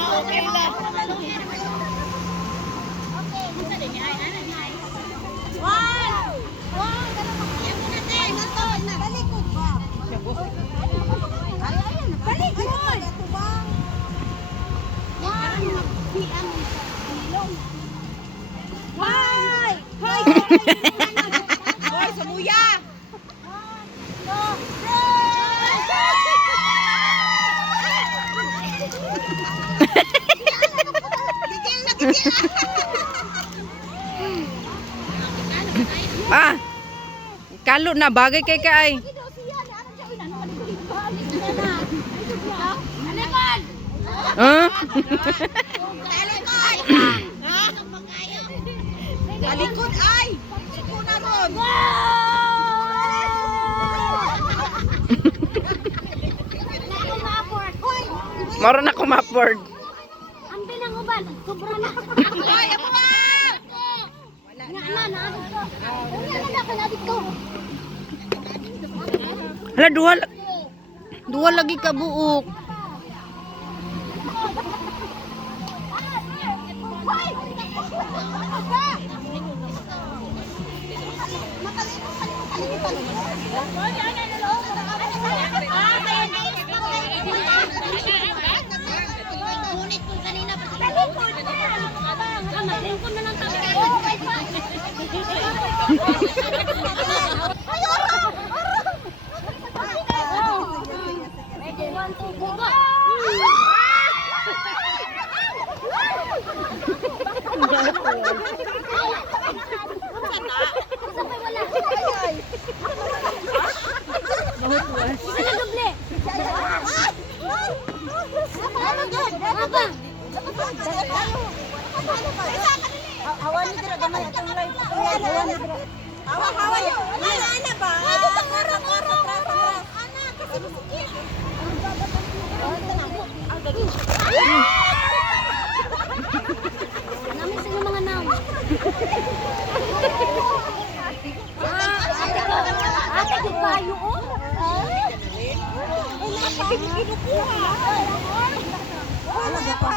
Okay lang. Hoy, samuya! Ah, kalo na bagay kay kaay. Huh? Talikod ay! Sukuna ron! Maro na kumapord. Ang binanguban, sobra na. Hoy, ako ba? Wala na dito. Wala na ka na dito. Hala, duwa lagi ka buok. Ngunit ko kanina pa. Maglingkod na ng tao. Hawa ni dira gamay itong live. Hawa ni dira. Hawa yo. Wala na ba? Pwede pa ngoro-ngoro. Ana kasi sige. Namin sa inyo mga naw. Ate ko kayo oh. Ay, kinukuha. Ano ba pa?